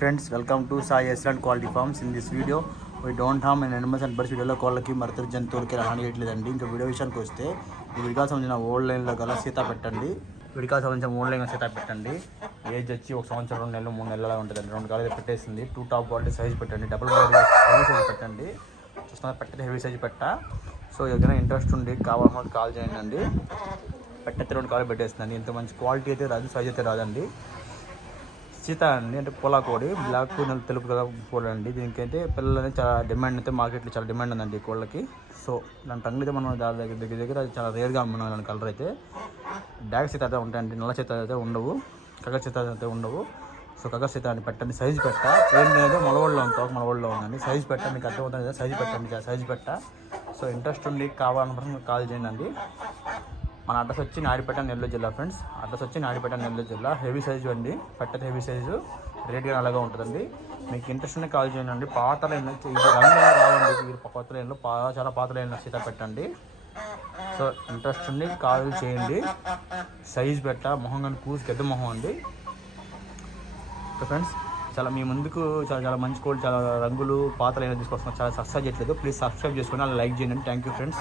Friends welcome to Sai island quality farms in this video we don't harm and animals and birds వీడియోలో కోళ్ళకి మరతరు జంతువులకి హాని చేయట్లేదండి. ఇంకా వీడియో విషయానికి వస్తే ఈ విడిగా సంబంధించిన ఓల్డ్ లైన్లో గల సీత పెట్టండి. విడిగా సంబంధించిన ఓల్డ్ సీత పెట్టండి. ఏజ్ వచ్చి ఒక సంవత్సరం రెండు నెలలు మూడు నెలలు ఉంటుందండి. రెండు కాలేజ్ పెట్టేసింది. టూ టాప్ క్వాలిటీ సైజ్ పెట్టండి. డబుల్ హెవీ సైజ్ పెట్టండి. చూస్తున్నా పెట్టే హెవీ సైజ్ పెట్ట. సో ఏదైనా ఇంట్రెస్ట్ ఉండి కావాలన్నది కాల్ చేయండి అండి. పెట్టెత్తి రెండు కాలు పెట్టేస్తుందండి. ఇంత మంచి క్వాలిటీ అయితే రాదు సైజ్ అయితే రాదండి. సీత అండి అంటే పొలా కోడి బ్లాక్ నలుపు తెలుపు కదా కోడి అండి దీనికైతే పిల్లలనే చాలా డిమాండ్ అయితే మార్కెట్లో చాలా డిమాండ్ ఉందండి ఈ కోళ్ళకి. సో దాని టంగ్ అయితే మనం దాని దగ్గర దగ్గర దగ్గర చాలా రేర్గా అమ్మినాం దాని కలర్ అయితే డాగ్ సీత అయితే ఉంటాయండి నల్ల సీత అయితే ఉండవు కగర్ సీత అయితే ఉండవు. సో కగర్ సీత అని పెట్టండి సైజ్ పెట్ట. పేరు అనేది మొలవడిలో ఉంది తోక మొలవడిలో ఉందండి. సైజ్ పెట్ట మీకు అర్థమవుతుంది కదా సైజ్ పెట్టండి సైజ్ పెట్ట. సో ఇంట్రెస్ట్ ఉండి కావాలనుకుంటే కాల్ చేయండి అండి. మన అడ్రస్ వచ్చి నాడిపేట నెల్లూరు జిల్లా ఫ్రెండ్స్ అడ్రస్ వచ్చి నాడిపేట నెల్లూరు జిల్లా. హెవీ సైజు అండి. పెట్టది హెవీ సైజు. రేట్ కానీ అలాగే ఉంటుందండి. మీకు ఇంట్రెస్ట్ ఉంటే కాల్ చేయండి. పాత లైన్ ఇది అయినా రావండి. మీరు కొత్త లైన్లో. చాలా పాత లైన్లో సీత పెట్టండి. సో ఇంట్రెస్ట్ ఉండి కాల్ చేయండి. సైజ్ పెట్ట మొహం కానీ కూసి పెద్ద మొహం అండి. ఫ్రెండ్స్ చాలా మీ ముందుకు చాలా చాలా మంచి కోళ్ళు చాలా రంగులు పాత లైన్ తీసుకొస్తున్నాం చాలా సబ్స్క్రైబ్ చేయట్లేదు. ప్లీజ్ సబ్స్క్రైబ్ చేసుకుని అలా లైక్ చేయండి. Thank you friends